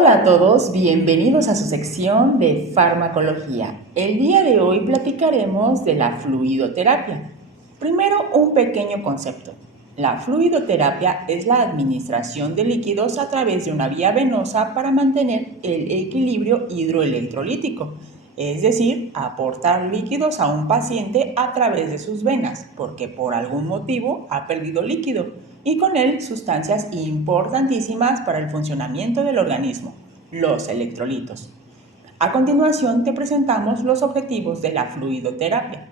Hola a todos, bienvenidos a su sección de farmacología. El día de hoy platicaremos de la fluidoterapia. Primero, un pequeño concepto. La fluidoterapia es la administración de líquidos a través de una vía venosa para mantener el equilibrio hidroelectrolítico, es decir, aportar líquidos a un paciente a través de sus venas, porque por algún motivo ha perdido líquido y con él sustancias importantísimas para el funcionamiento del organismo, los electrolitos. A continuación te presentamos los objetivos de la fluidoterapia.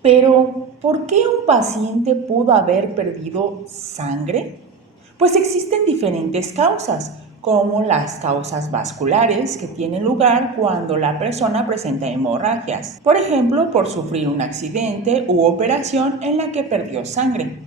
Pero, ¿por qué un paciente pudo haber perdido sangre? Pues existen diferentes causas, como las causas vasculares que tienen lugar cuando la persona presenta hemorragias, por ejemplo, por sufrir un accidente u operación en la que perdió sangre.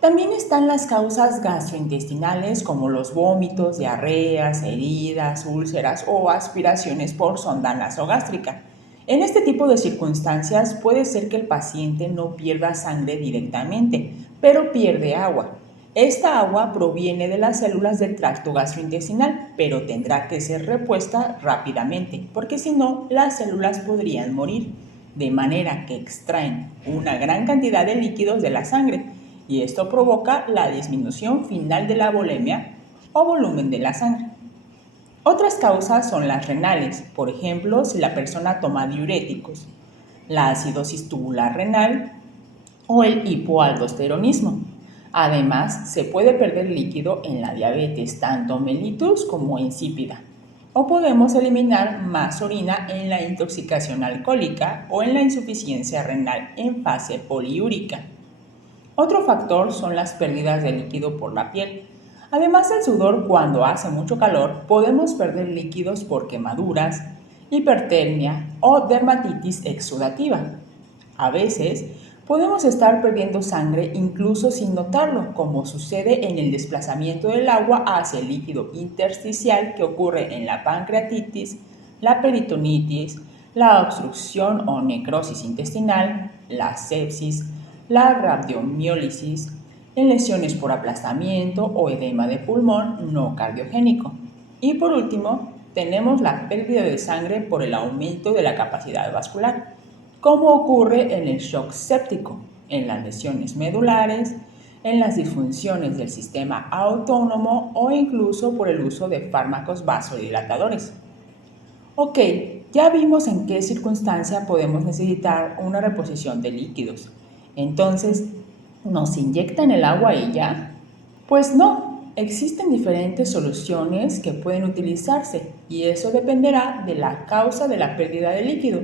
También están las causas gastrointestinales como los vómitos, diarreas, heridas, úlceras o aspiraciones por sonda nasogástrica. En este tipo de circunstancias puede ser que el paciente no pierda sangre directamente, pero pierde agua. Esta agua proviene de las células del tracto gastrointestinal, pero tendrá que ser repuesta rápidamente, porque si no, las células podrían morir, de manera que extraen una gran cantidad de líquidos de la sangre, y esto provoca la disminución final de la volemia o volumen de la sangre. Otras causas son las renales, por ejemplo, si la persona toma diuréticos, la acidosis tubular renal o el hipoaldosteronismo. Además, se puede perder líquido en la diabetes, tanto mellitus como insípida. O podemos eliminar más orina en la intoxicación alcohólica o en la insuficiencia renal en fase poliúrica. Otro factor son las pérdidas de líquido por la piel. Además del sudor, cuando hace mucho calor, podemos perder líquidos por quemaduras, hipertermia o dermatitis exudativa. A veces, podemos estar perdiendo sangre incluso sin notarlo, como sucede en el desplazamiento del agua hacia el líquido intersticial que ocurre en la pancreatitis, la peritonitis, la obstrucción o necrosis intestinal, la sepsis, la rabdomiólisis, en lesiones por aplastamiento o edema de pulmón no cardiogénico. Y por último, tenemos la pérdida de sangre por el aumento de la capacidad vascular, como ocurre en el shock séptico, en las lesiones medulares, en las disfunciones del sistema autónomo o incluso por el uso de fármacos vasodilatadores. Ok, ya vimos en qué circunstancia podemos necesitar una reposición de líquidos. Entonces, ¿nos inyectan el agua y ya? Pues no, existen diferentes soluciones que pueden utilizarse y eso dependerá de la causa de la pérdida de líquido,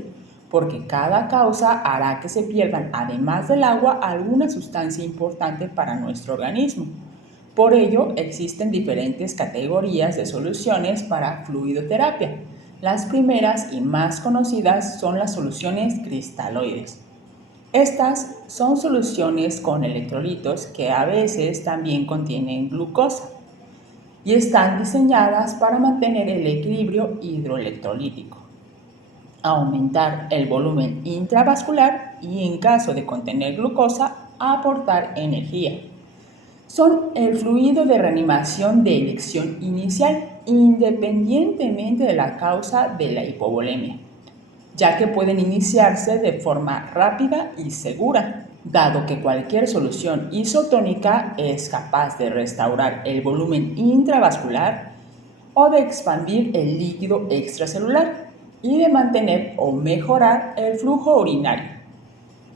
porque cada causa hará que se pierdan, además del agua, alguna sustancia importante para nuestro organismo. Por ello, existen diferentes categorías de soluciones para fluidoterapia. Las primeras y más conocidas son las soluciones cristaloides. Estas son soluciones con electrolitos que a veces también contienen glucosa y están diseñadas para mantener el equilibrio hidroelectrolítico, aumentar el volumen intravascular y, en caso de contener glucosa, aportar energía. Son el fluido de reanimación de elección inicial, independientemente de la causa de la hipovolemia, ya que pueden iniciarse de forma rápida y segura, dado que cualquier solución isotónica es capaz de restaurar el volumen intravascular o de expandir el líquido extracelular y de mantener o mejorar el flujo urinario.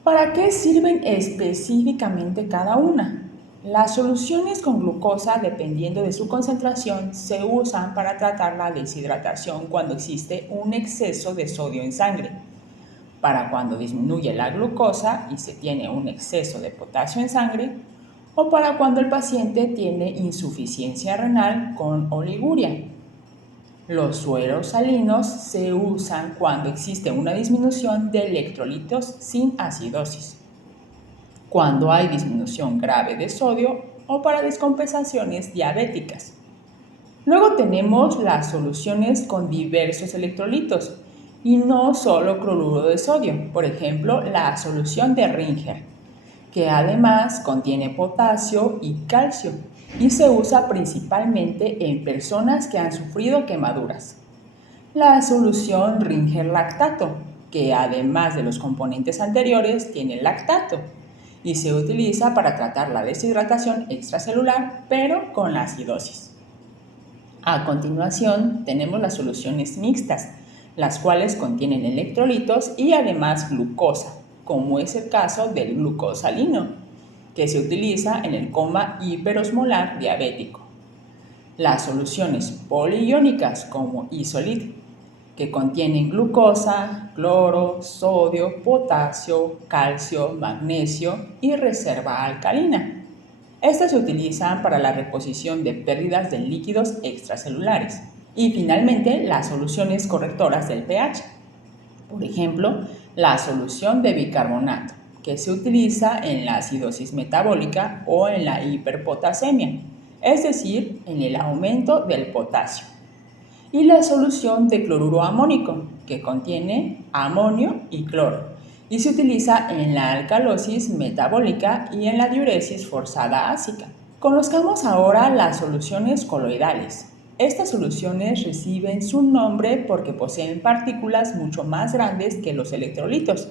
¿Para qué sirven específicamente cada una? Las soluciones con glucosa, dependiendo de su concentración, se usan para tratar la deshidratación cuando existe un exceso de sodio en sangre, para cuando disminuye la glucosa y se tiene un exceso de potasio en sangre, o para cuando el paciente tiene insuficiencia renal con oliguria. Los sueros salinos se usan cuando existe una disminución de electrolitos sin acidosis, cuando hay disminución grave de sodio o para descompensaciones diabéticas. Luego tenemos las soluciones con diversos electrolitos y no solo cloruro de sodio, por ejemplo, la solución de Ringer, que además contiene potasio y calcio y se usa principalmente en personas que han sufrido quemaduras. La solución Ringer lactato, que además de los componentes anteriores tiene lactato y se utiliza para tratar la deshidratación extracelular, pero con la acidosis. A continuación tenemos las soluciones mixtas, las cuales contienen electrolitos y además glucosa, como es el caso del glucosalino, que se utiliza en el coma hiperosmolar diabético. Las soluciones poliiónicas como Isolit, que contienen glucosa, cloro, sodio, potasio, calcio, magnesio y reserva alcalina. Estas se utilizan para la reposición de pérdidas de líquidos extracelulares. Y finalmente, las soluciones correctoras del pH. Por ejemplo, la solución de bicarbonato, que se utiliza en la acidosis metabólica o en la hiperpotasemia, es decir, en el aumento del potasio. Y la solución de cloruro amónico, que contiene amonio y cloro, y se utiliza en la alcalosis metabólica y en la diuresis forzada ácica. Conozcamos ahora las soluciones coloidales. Estas soluciones reciben su nombre porque poseen partículas mucho más grandes que los electrolitos,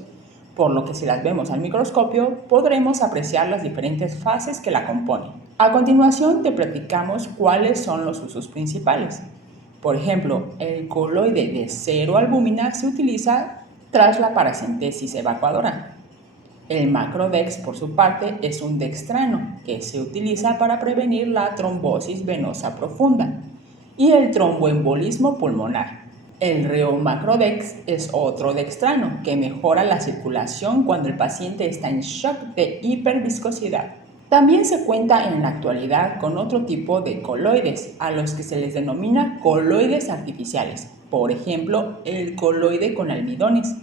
por lo que si las vemos al microscopio podremos apreciar las diferentes fases que la componen. A continuación te platicamos cuáles son los usos principales. Por ejemplo, el coloide de 0-albúmina se utiliza tras la paracentesis evacuadora. El macrodex, por su parte, es un dextrano que se utiliza para prevenir la trombosis venosa profunda y el tromboembolismo pulmonar. El reomacrodex es otro dextrano que mejora la circulación cuando el paciente está en shock de hiperviscosidad. También se cuenta en la actualidad con otro tipo de coloides, a los que se les denomina coloides artificiales. Por ejemplo, el coloide con almidones,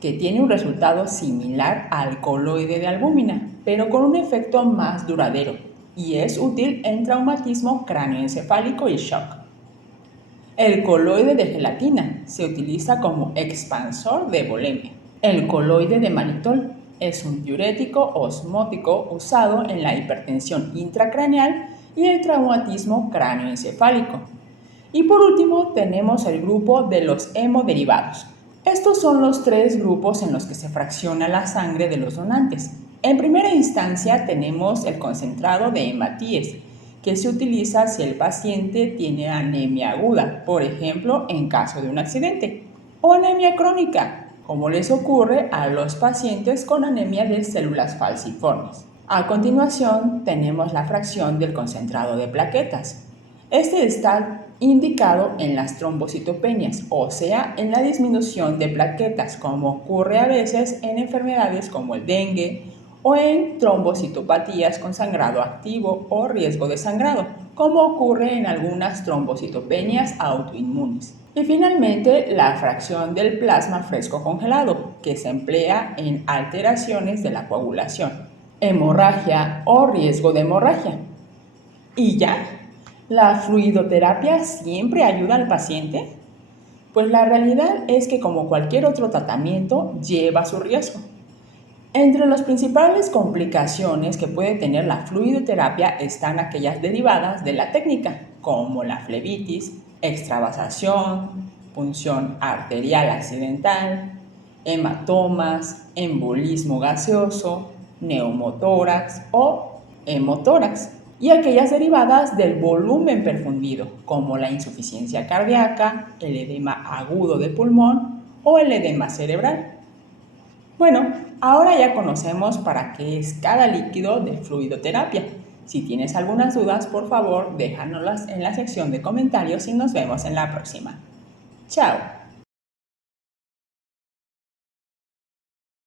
que tiene un resultado similar al coloide de albúmina, pero con un efecto más duradero, y es útil en traumatismo cráneoencefálico y shock. El coloide de gelatina se utiliza como expansor de volemia. El coloide de manitol es un diurético osmótico usado en la hipertensión intracraneal y el traumatismo cráneoencefálico. Y por último tenemos el grupo de los hemoderivados. Estos son los 3 grupos en los que se fracciona la sangre de los donantes. En primera instancia tenemos el concentrado de hematíes, que se utiliza si el paciente tiene anemia aguda, por ejemplo, en caso de un accidente, o anemia crónica, como les ocurre a los pacientes con anemia de células falciformes. A continuación, tenemos la fracción del concentrado de plaquetas. Este está indicado en las trombocitopenias, o sea, en la disminución de plaquetas, como ocurre a veces en enfermedades como el dengue o en trombocitopatías con sangrado activo o riesgo de sangrado, como ocurre en algunas trombocitopenias autoinmunes. Y finalmente, la fracción del plasma fresco congelado, que se emplea en alteraciones de la coagulación, hemorragia o riesgo de hemorragia. ¿Y ya? ¿La fluidoterapia siempre ayuda al paciente? Pues la realidad es que como cualquier otro tratamiento, lleva su riesgo. Entre las principales complicaciones que puede tener la fluidoterapia están aquellas derivadas de la técnica, como la flebitis, extravasación, punción arterial accidental, hematomas, embolismo gaseoso, neumotórax o hemotórax, y aquellas derivadas del volumen perfundido, como la insuficiencia cardíaca, el edema agudo de pulmón o el edema cerebral. Bueno, ahora ya conocemos para qué es cada líquido de fluidoterapia. Si tienes algunas dudas, por favor, déjanoslas en la sección de comentarios y nos vemos en la próxima. ¡Chao!